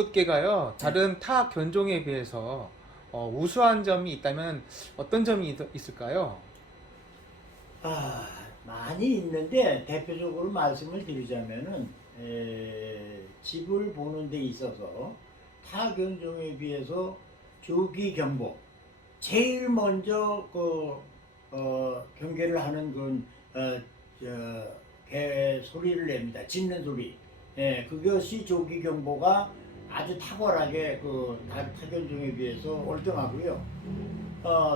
진돗개가요, 다른 타 견종에 비해서 우수한 점이 있다면 어떤 점이 있을까요? 아, 많이 있는데 대표적으로 말씀을 드리자면은 집을 보는 데 있어서 타 견종에 비해서 조기 경보 제일 먼저 경계를 하는 개 소리를 냅니다. 짖는 소리. 그것이 조기 경보가 아주 탁월하게 타견종에 비해서 월등하고요.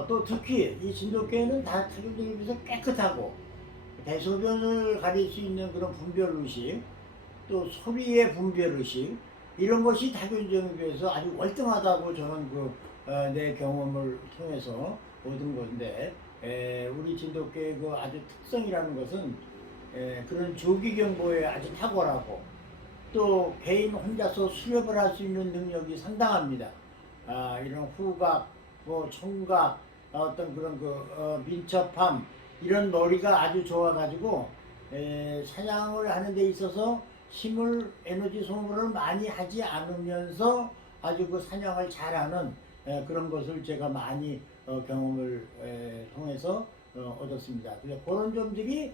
또 특히 이 진돗개는 다 타견종에 비해서 깨끗하고 대소변을 가릴 수 있는 그런 분별 의식, 또 소리의 분별 의식 이런 것이 타견종에 비해서 아주 월등하다고 저는 내 경험을 통해서 얻은 건데, 우리 진돗개의 아주 특성이라는 것은 그런 조기 경보에 아주 탁월하고 또 개인 혼자서 수렵을 할 수 있는 능력이 상당합니다. 이런 후각, 청각, 어떤 그런 민첩함 이런 머리가 아주 좋아가지고 사냥을 하는 데 있어서 힘을 에너지 소모를 많이 하지 않으면서 아주 사냥을 잘하는 그런 것을 제가 많이 경험을 통해서 얻었습니다. 그래서 그런 점들이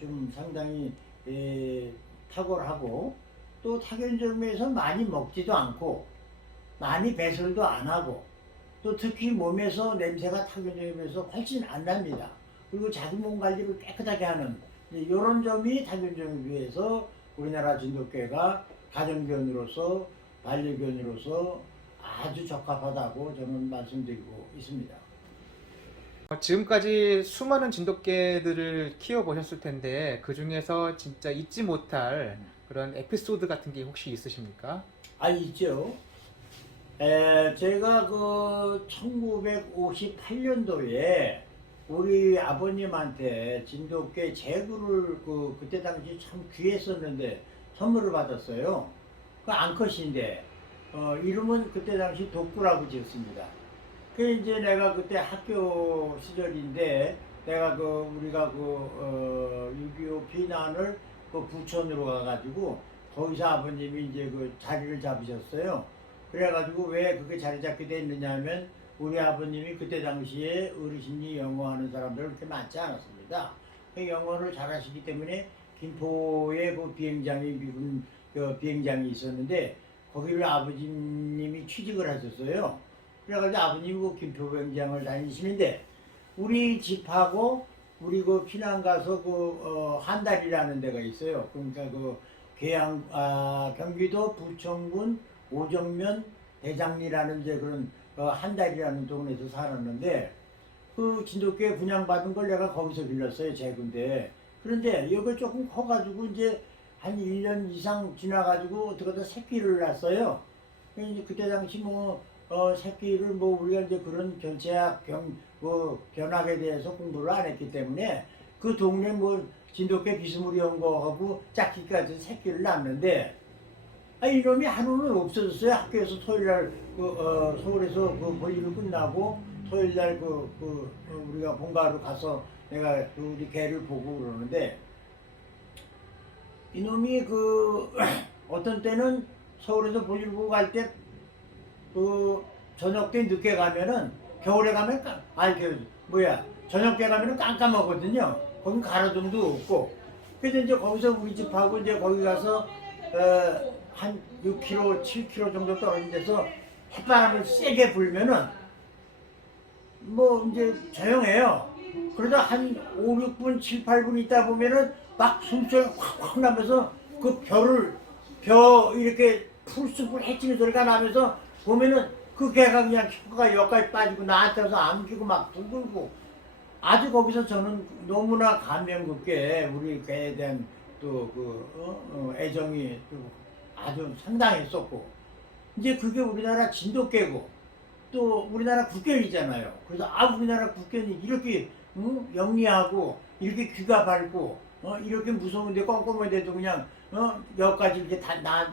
좀 상당히 탁월하고, 또 타견점에서 많이 먹지도 않고 많이 배설도 안 하고, 또 특히 몸에서 냄새가 타견점에 비해서 훨씬 안 납니다. 그리고 자기 몸 관리를 깨끗하게 하는 이런 점이 타견점에 비해서 우리나라 진돗개가 가정견으로서 반려견으로서 아주 적합하다고 저는 말씀드리고 있습니다. 지금까지 수많은 진돗개들을 키워보셨을 텐데 그 중에서 진짜 잊지 못할 그런 에피소드 같은 게 혹시 있으십니까? 있죠. 제가 1958년도에 우리 아버님한테 진돗개 제구를 그때 당시 참 귀했었는데 선물을 받았어요. 그 암컷인데 이름은 그때 당시 독구라고 지었습니다. 그 이제 내가 그때 학교 시절인데 내가 우리가 6.25 피난을 부천으로 가가지고 거기서 아버님이 이제 자리를 잡으셨어요. 그래가지고 왜 그게 자리 잡게 됐느냐 하면 우리 아버님이 그때 당시에 어르신이 영어하는 사람들 그렇게 많지 않았습니다. 그 영어를 잘하시기 때문에 김포에 비행장이 미군 비행장이 있었는데 거기를 아버님이 취직을 하셨어요. 그래가지고 아버님이 김포 비행장을 다니시는데 우리 집하고 우리 피난 가서 한 달이라는 데가 있어요. 그러니까 경기도 부천군 오정면 대장리라는 이제 그런 한 달이라는 동네에서 살았는데 그 진돗개 분양받은 걸 내가 거기서 길렀어요. 제군데. 그런데 여기 조금 커가지고 이제 한 1년 이상 지나가지고 어떻게 하다 새끼를 낳았어요. 그때 당시 새끼를 우리가 이제 그런 견학에 대해서 공부를 안 했기 때문에 그 동네 진돗개 비스무리 온 거하고 짝짓기까지 새끼를 낳았는데, 이놈이 하루는 없어졌어요. 학교에서 토요일날 서울에서 볼일을 끝나고 토요일날 우리가 본가로 가서 내가 우리 개를 보고 그러는데, 이놈이 어떤 때는 서울에서 볼일 보고 갈 때 저녁 때 늦게 가면은 겨울에 가면 저녁 때 가면은 깜깜하거든요. 거긴 가로등도 없고. 그래서 이제 거기서 우리 집하고 이제 거기 가서 한 6km, 7km 정도 떨어진 데서 햇바람을 세게 불면은 이제 조용해요. 그러다 한 5, 6분, 7, 8분 있다 보면은 막 숨소리 확확 나면서 이렇게 풀숲을 헤치는 소리가 나면서 보면은 그 개가 그냥 혀가 여기까지 빠지고 나한테 와서 안기고 막 두들고, 아주 거기서 저는 너무나 감명 깊게 우리 개에 대한 애정이 아주 상당했었고, 이제 그게 우리나라 진돗개고 또 우리나라 국견이잖아요. 그래서 우리나라 국견이 이렇게 영리하고 이렇게 귀가 밝고 이렇게 무서운데 껌껌한데도 그냥 여기까지 이렇게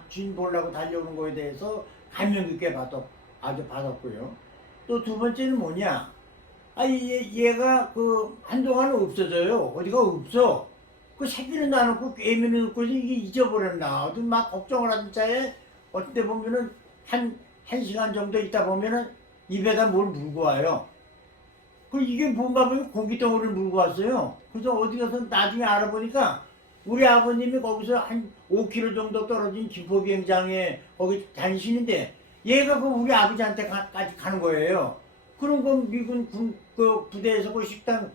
주인 보려고 달려오는 거에 대해서 감명 깊게 아주 받았고요. 또 두 번째는 뭐냐? 얘가 한동안은 없어져요. 어디가 없어. 그 새끼는 놔놓고 애미는 놓고 이게 잊어버렸나. 어디 막 걱정을 하던 차에 어떤 때 보면은 한 시간 정도 있다 보면은 입에다 뭘 물고 와요. 그 이게 뭔가 보면 고기 덩어리를 물고 왔어요. 그래서 어디 가서 나중에 알아보니까 우리 아버님이 거기서 한 5km 정도 떨어진 김포비행장에 거기 다니시는데 얘가 그 우리 아버지한테까지 가는 거예요. 그럼 그 미군 그 부대에서 그 식당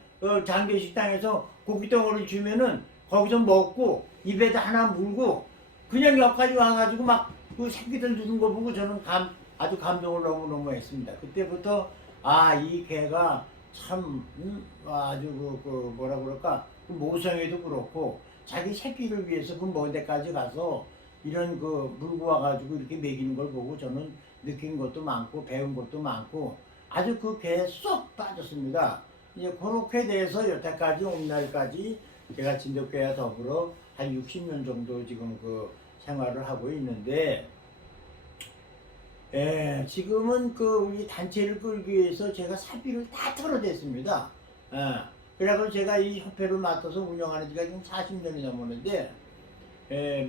장교 식당에서 고기 덩어리 주면은 거기서 먹고 입에다 하나 물고 그냥 여기까지 와가지고 막 그 새끼들 주는 거 보고 저는 아주 감동을 너무 했습니다. 그때부터 이 개가 참 아주 뭐라 그럴까 그 모성애도 그렇고 자기 새끼를 위해서 그 먼 데까지 가서 이런 그 물고 와가지고 이렇게 먹이는 걸 보고 저는 느낀 것도 많고 배운 것도 많고 아주 그 개에 쏙 빠졌습니다. 이제 그렇게 돼서 여태까지 오늘날까지 제가 진돗개와 더불어 한 60년 정도 지금 그 생활을 하고 있는데, 지금은 그 우리 단체를 끌기 위해서 제가 사비를 다 털어댔습니다. 그래서 제가 이 협회를 맡아서 운영하는 지가 지금 40년이 넘었는데,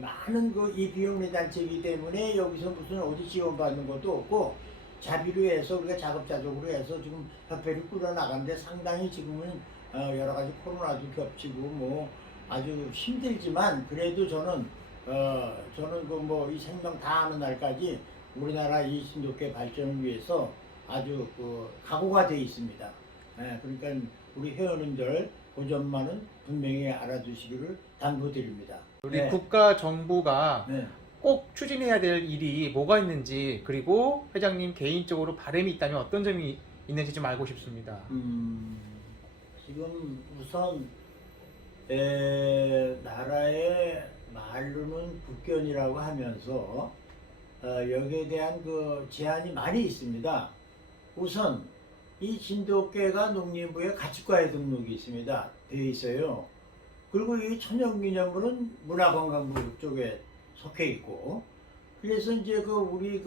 많은 그 이 비영리 단체이기 때문에 여기서 무슨 어디 지원받는 것도 없고 자비로 해서 우리가 자급자족으로 해서 지금 협회를 꾸려나가는데 상당히 지금은 여러 가지 코로나도 겹치고 뭐 아주 힘들지만 그래도 저는 그 뭐 이 생명 다하는 날까지 우리나라 이 진돗개 발전을 위해서 아주 그 각오가 돼 있습니다. 그러니까 우리 회원님들 그 점만은 분명히 알아두시기를 당부드립니다. 우리 네. 국가 정부가 네. 꼭 추진해야 될 일이 뭐가 있는지, 그리고 회장님 개인적으로 바람이 있다면 어떤 점이 있는지 좀 알고 싶습니다. 지금 우선 나라의 말로는 국견이라고 하면서 여기에 대한 그 제한이 많이 있습니다. 우선 이 진돗개가 농림부에 가축과에 등록이 있습니다. 되어 있어요. 그리고 이 천연기념물은 문화관광부 쪽에 속해 있고, 그래서 이제 그 우리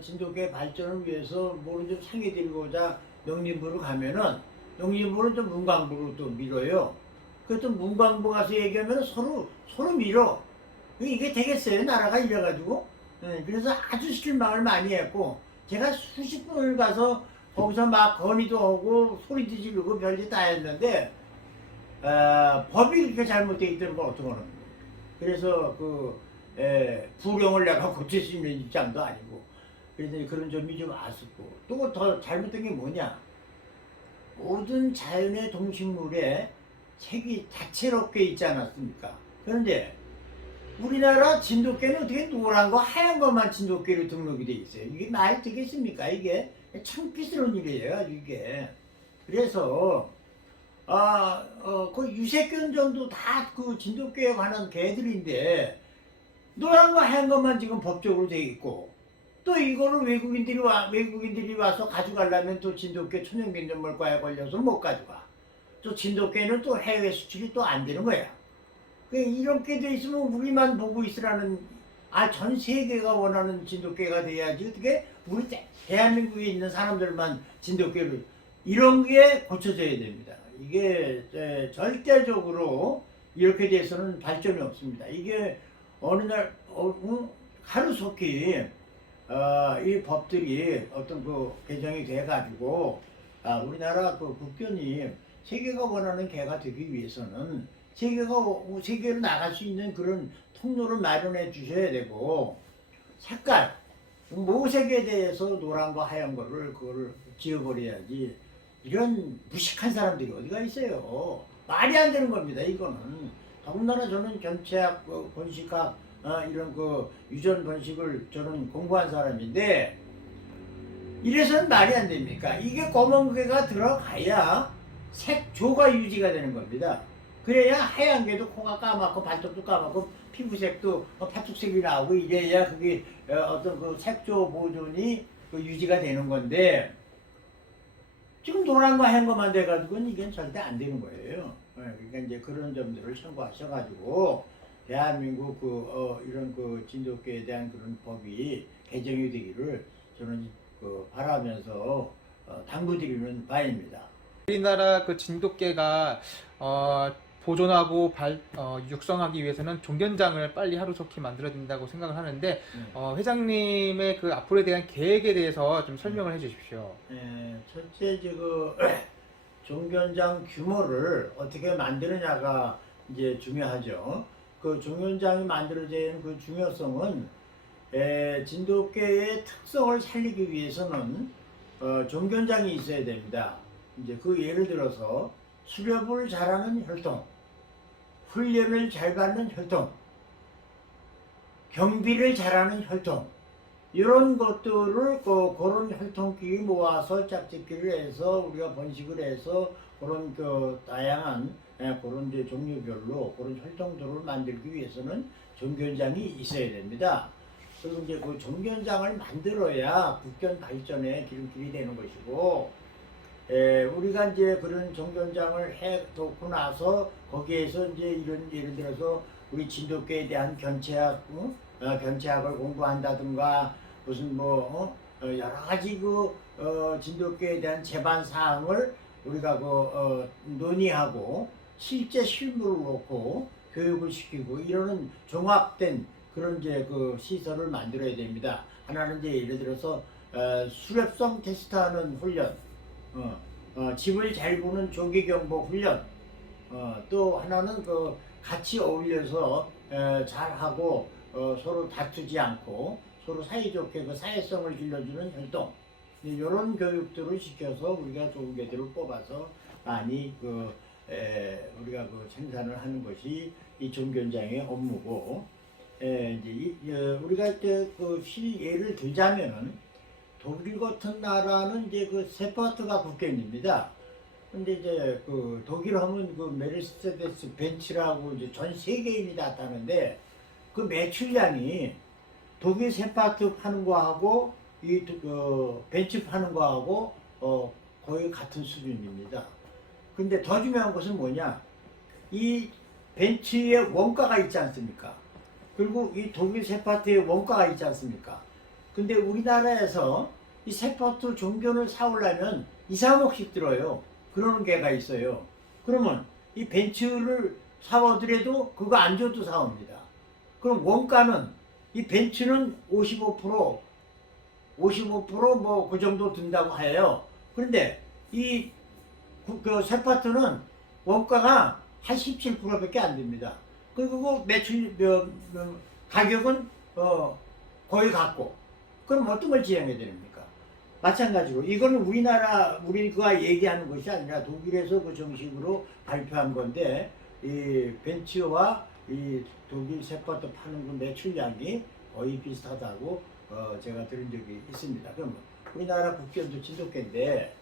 진돗개 발전을 위해서 뭐를 좀 상해드리고자 농림부로 가면은 농림부는 좀 문광부로 또 밀어요. 그또 문광부 가서 얘기하면 서로 밀어. 이게 되겠어요? 나라가 이래가지고. 그래서 아주 실망을 많이 했고, 제가 수십 번을 가서 거기서 막 건의도 하고 소리도 지르고 별짓 다 했는데 법이 그렇게 잘못되어 있다는 건 어떡하는 거예요. 그래서 불용을 내가 고칠 수 있는 입장도 아니고, 그래서 그런 점이 좀 아쉽고, 또 더 잘못된 게 뭐냐, 모든 자연의 동식물에 색이 다채롭게 있지 않았습니까? 그런데 우리나라 진돗개는 어떻게 노란 거 하얀 것만 진돗개로 등록이 돼 있어요. 이게 말이 되겠습니까? 이게 창피스러운 일이에요, 아주 이게. 그래서 그 유색견 정도 다 그 진돗개에 관한 개들인데 노란 거 하얀 것만 지금 법적으로 돼 있고, 또 이거를 외국인들이 와서 가져가려면 또 진돗개 천연기념물과에 걸려서 못 가져가. 또 진돗개는 또 해외 수출이 또 안 되는 거야. 이렇게 돼 있으면 우리만 보고 있으라는, 전 세계가 원하는 진돗개가 돼야지 어떻게 우리 대한민국에 있는 사람들만 진돗개를, 이런 게 고쳐져야 됩니다. 이게 절대적으로 이렇게 돼서는 발전이 없습니다. 이게 어느 날 하루속히 이 법들이 어떤 그 개정이 돼가지고 우리나라 그 국견이 세계가 원하는 개가 되기 위해서는 세계로 나갈 수 있는 그런 통로를 마련해 주셔야 되고, 색깔 모색에 대해서 노란 거 하얀 거를 그거를 지워버려야지. 이런 무식한 사람들이 어디가 있어요. 말이 안 되는 겁니다, 이거는. 더군다나 저는 견체학, 번식학, 이런 유전 번식을 저는 공부한 사람인데, 이래서는 말이 안 됩니까? 이게 검은 개가 들어가야 색조가 유지가 되는 겁니다. 그래야 하얀 개도 코가 까맣고 발톱도 까맣고 피부색도 파죽색이 나오고, 이래야 그게 어떤 그 색조 보존이 유지가 되는 건데, 지금 노란 거 하얀 거만 돼가지고는 이게 절대 안 되는 거예요. 그러니까 이제 그런 점들을 참고하셔가지고 대한민국 이런 진돗개에 대한 그런 법이 개정이 되기를 저는 당부드리는 바입니다. 우리나라 그 진돗개가 보존하고 육성하기 위해서는 종견장을 빨리 하루속히 만들어야 된다고 생각을 하는데 회장님의 그 앞으로에 대한 계획에 대해서 좀 설명을 해주십시오. 첫째 그 종견장 규모를 어떻게 만드느냐가 이제 중요하죠. 그 종견장이 만들어진 그 중요성은 진돗개의 특성을 살리기 위해서는 종견장이 있어야 됩니다. 이제 그 예를 들어서 수렵을 잘하는 혈통, 훈련을 잘 받는 혈통, 경비를 잘하는 혈통, 이런 것들을 그런 혈통끼리 모아서 짝짓기를 해서 우리가 번식을 해서 그런 그 다양한 그런 이제 종류별로 그런 혈통들을 만들기 위해서는 종견장이 있어야 됩니다. 그리고 이제 그 종견장을 만들어야 국견 발전에 기름길이 되는 것이고, 우리가 이제 그런 종견장을 해 놓고 나서 거기에서 이제 이런 예를 들어서 우리 진돗개에 대한 견체학을 공부한다든가 무슨 여러 가지 진돗개에 대한 제반 사항을 우리가 논의하고 실제 실무를 놓고 교육을 시키고 이러는 종합된 그런 이제 그 시설을 만들어야 됩니다. 하나는 이제 예를 들어서 수렵성 테스트하는 훈련, 집을 잘 보는 조기경보 훈련, 또 하나는 그 같이 어울려서 잘하고 서로 다투지 않고 서로 사이좋게 그 사회성을 길러주는 활동, 이런 교육들을 시켜서 우리가 좋은 개들을 뽑아서 많이 우리가 그 생산을 하는 것이 이 종견장의 업무고, 이제 우리가 이제 예를 들자면은 독일 같은 나라는 이제 그 세파트가 국경입니다. 근데 이제 그 독일 하면 그 메르세데스 벤츠라고 이제 전 세계인이 다 타는데 그 매출량이 독일 세파트 파는 거하고 이 벤츠 파는 거하고 거의 같은 수준입니다. 근데 더 중요한 것은 뭐냐? 이 벤츠의 원가가 있지 않습니까? 그리고 이 독일 세파트의 원가가 있지 않습니까? 근데 우리나라에서 이 세파트 종견을 사오려면 2, 3억씩 들어요. 그러는 개가 있어요. 그러면 이 벤츠를 사오더라도 그거 안 줘도 사옵니다. 그럼 원가는 이 벤츠는 55% 뭐 그 정도 든다고 해요. 그런데 이 세파트는 원가가 한 17%밖에 안 됩니다. 그리고 매출 가격은 거의 같고, 그럼 어떤 걸 지향해야 됩니까? 마찬가지로 이거는 우리가 얘기하는 것이 아니라 독일에서 그 정식으로 발표한 건데, 이 벤츠와 이 독일 세파트 파는 그 매출량이 거의 비슷하다고 제가 들은 적이 있습니다. 그러면 우리나라 국견도 진돗개인데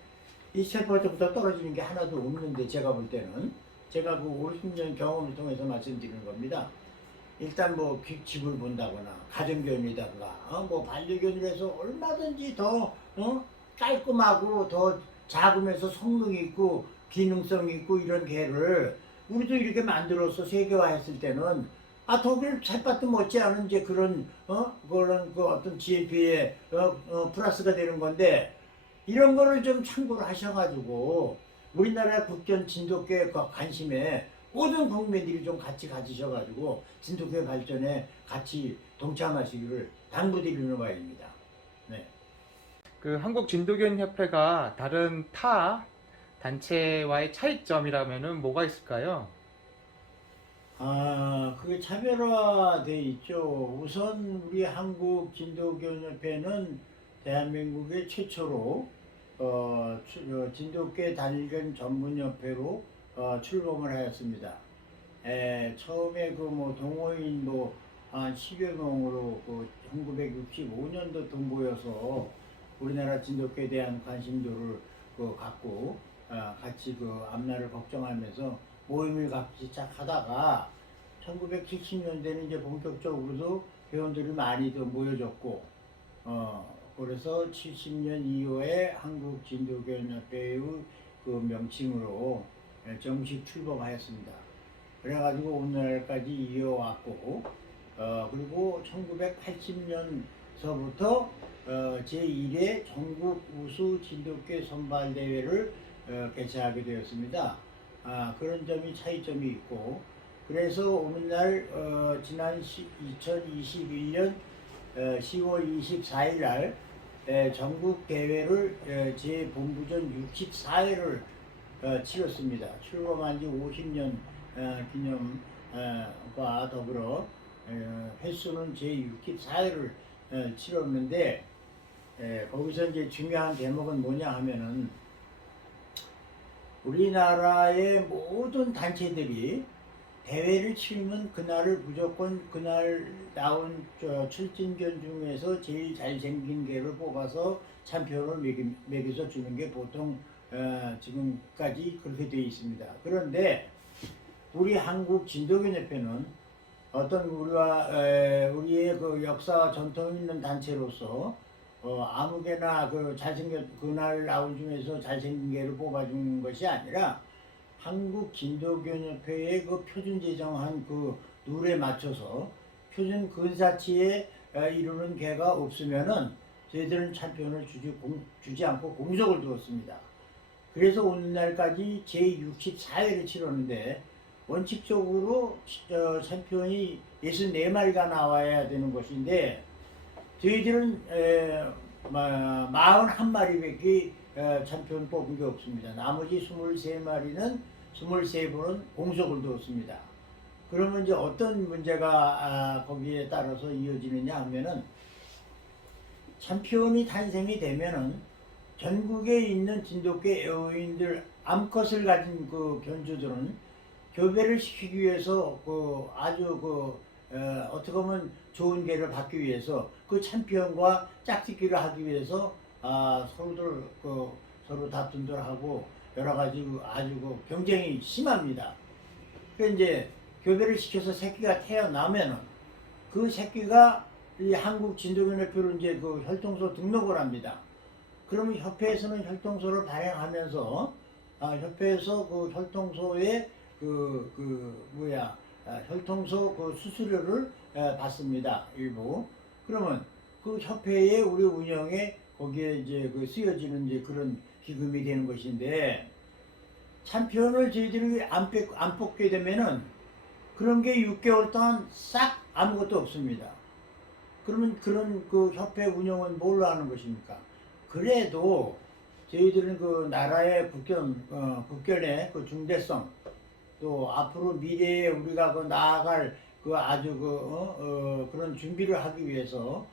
이 세파트보다 떨어지는 게 하나도 없는데, 제가 볼 때는 제가 그 50년 경험을 통해서 말씀드리는 겁니다. 일단 뭐 집을 본다거나 가정견이다거나 뭐 반려견을 해서 얼마든지 더 깔끔하고 더 작으면서 성능 있고 기능성 있고 이런 개를 우리도 이렇게 만들어서 세계화했을 때는 독일 세파트 못지않은 이제 그런 그 어떤 GNP에 플러스가 되는 건데, 이런 거를 좀 참고를 하셔가지고 우리나라 국견 진돗개 관심에 모든 국민들이 좀 같이 가지셔가지고 진돗개 발전에 같이 동참하시기를 당부드리는 바입니다. 네. 그 한국 진도견 협회가 다른 타 단체와의 차이점이라면은 뭐가 있을까요? 그게 차별화돼 있죠. 우선 우리 한국 진돗견 협회는 대한민국의 최초로 진돗개 단일견 전문협회로 출범을 하였습니다. 처음에 동호인 한 10여 명으로 1965년도 동보여서 우리나라 진돗개에 대한 관심도를 갖고 같이 앞날을 걱정하면서 모임을 같이 시작하다가 1970년대는 이제 본격적으로도 회원들이 많이 더 모여졌고, 그래서 70년 이후에 한국 진돗개협회의 명칭으로 정식 출범하였습니다. 그래가지고 오늘날까지 이어왔고, 그리고 1980년서부터 제1회 전국 우수 진돗개 선발대회를 개최하게 되었습니다. 그런 점이 차이점이 있고, 그래서 오늘날 지난 2021년 10월 24일 날 전국 대회를 제 본부전 64회를 치렀습니다. 출범한 지 50년 기념과 더불어 횟수는 제 64회를 치렀는데, 거기서 이제 중요한 대목은 뭐냐 하면은, 우리나라의 모든 단체들이 대회를 치르면 그날을 무조건 그날 나온 출진견 중에서 제일 잘생긴 개를 뽑아서 챔피언을 매겨서 주는 게 보통 지금까지 그렇게 되어 있습니다. 그런데 우리 한국 진도견협회는 어떤 우리의 그 역사와 전통 있는 단체로서 아무개나 그날 나온 중에서 잘생긴 개를 뽑아준 것이 아니라 한국 진도견협회의 그 표준 제정한 그 룰에 맞춰서 표준 근사치에 이루는 개가 없으면은 저희들은 챔피언을 주지 않고 공석을 두었습니다. 그래서 오늘날까지 제64회를 치렀는데, 원칙적으로 챔피언이 64마리가 나와야 되는 것인데, 저희들은 41마리밖에 챔피언 뽑은 게 없습니다. 나머지 23마리는 23번은 공석을 두었습니다. 그러면 이제 어떤 문제가 거기에 따라서 이어지느냐 하면은, 챔피언이 탄생이 되면은 전국에 있는 진돗개 애호인들, 암컷을 가진 그 견주들은 교배를 시키기 위해서 어떻게 보면 좋은 개를 받기 위해서 그 챔피언과 짝짓기를 하기 위해서 서로 다툼들 하고 여러 가지 아주 경쟁이 심합니다. 그 이제 교배를 시켜서 새끼가 태어나면은 그 새끼가 이 한국 진도견협회로 이제 그 혈통소 등록을 합니다. 그러면 협회에서는 혈통소를 발행하면서 협회에서 그 혈통소에 혈통소 그 수수료를 받습니다. 일부. 그러면 그 협회의 우리 운영에 거기에 이제 쓰여지는 이제 그런 기금이 되는 것인데, 챔피언을 저희들이 안 뽑게 되면은 그런 게 6개월 동안 싹 아무것도 없습니다. 그러면 그런 그 협회 운영은 뭘로 하는 것입니까? 그래도 저희들은 그 나라의 국견의 그 중대성, 또 앞으로 미래에 우리가 나아갈 그런 준비를 하기 위해서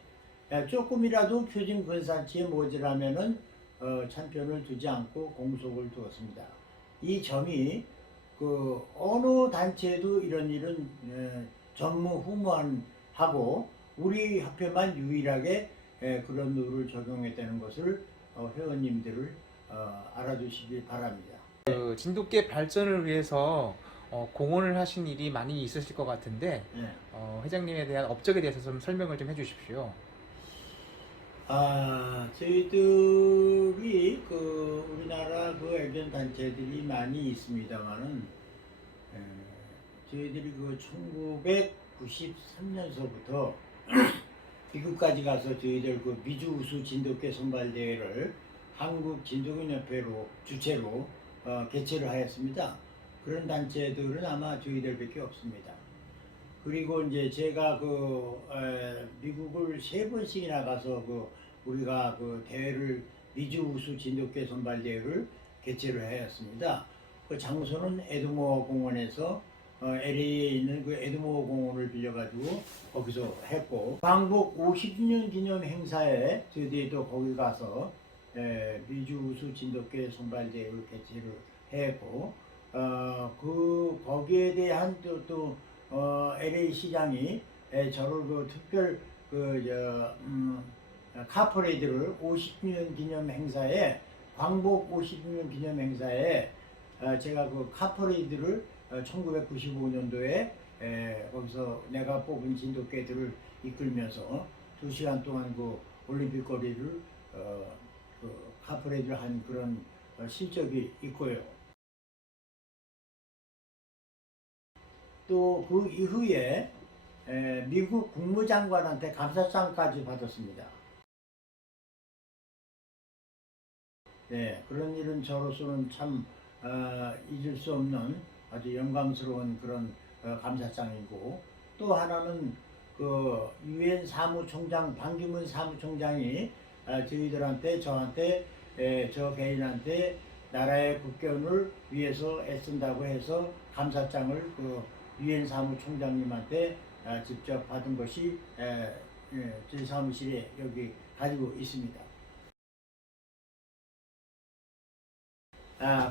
조금이라도 표준 근사치에 모자라면은 챔피언을 두지 않고 공석을 두었습니다. 이 점이 어느 단체도 이런 일은 전무후무하고 우리 협회만 유일하게 그런 룰을 적용했다는 것을 회원님들을 알아주시기 바랍니다. 그 진돗개 발전을 위해서 공헌을 하신 일이 많이 있으실 것 같은데, 회장님에 대한 업적에 대해서 좀 설명을 좀 해주십시오. 저희들이 우리나라 애견 단체들이 많이 있습니다만은, 저희들이 1993년서부터 미국까지 가서 저희들 미주 우수 진돗개 선발 대회를 한국 진도견협회로 주최로 개최를 하였습니다. 그런 단체들은 아마 저희들밖에 없습니다. 그리고 이제 제가 미국을 3번씩이나 가서 우리가 대회를 미주 우수 진돗개 선발 대회를 개최를 하였습니다. 그 장소는 에드모어 공원에서 LA에 있는 에드모어 공원을 빌려가지고 거기서 했고, 광복 50주년 기념 행사에 저희들이 또 거기 가서 미주 우수 진돗개 선발 대회를 개최를 했고, 거기에 대한 또 LA 시장이 저를 특별 카퍼레이드를 50주년 기념 행사에, 광복 50주년 기념 행사에 제가 카퍼레이드를 1995년도에 거기서 내가 뽑은 진돗개들을 이끌면서 2시간 동안 올림픽 거리를 카퍼레이드를 한 그런 실적이 있고요. 또 그 이후에 미국 국무장관한테 감사장까지 받았습니다. 네, 그런 일은 저로서는 참 잊을 수 없는 아주 영광스러운 그런 감사장이고, 또 하나는 그 유엔 사무총장 반기문 사무총장이 저한테 저 개인한테 나라의 국권을 위해서 애쓴다고 해서 감사장을 그 유엔 사무총장님한테 직접 받은 것이 저희 사무실에 여기 가지고 있습니다.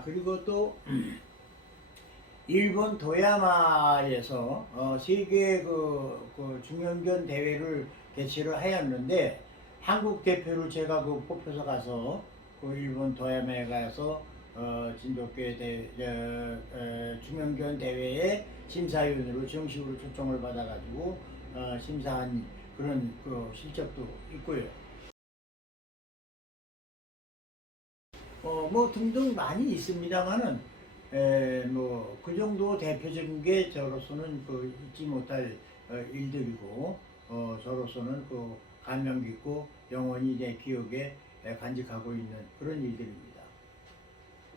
그리고 또 일본 도야마에서 세계 그 중형견 대회를 개최를 하였는데, 한국 대표를 제가 뽑혀서 가서 그 일본 도야마에 가서 진돗개 중형견 대회의 심사위원으로 정식으로 초청을 받아가지고 심사한 그런 그 실적도 있고요. 뭐 등등 많이 있습니다만은 뭐 그 정도 대표적인 게 저로서는 그 잊지 못할 일들이고, 저로서는 그 감명 깊고 영원히 내 기억에 간직하고 있는 그런 일들입니다.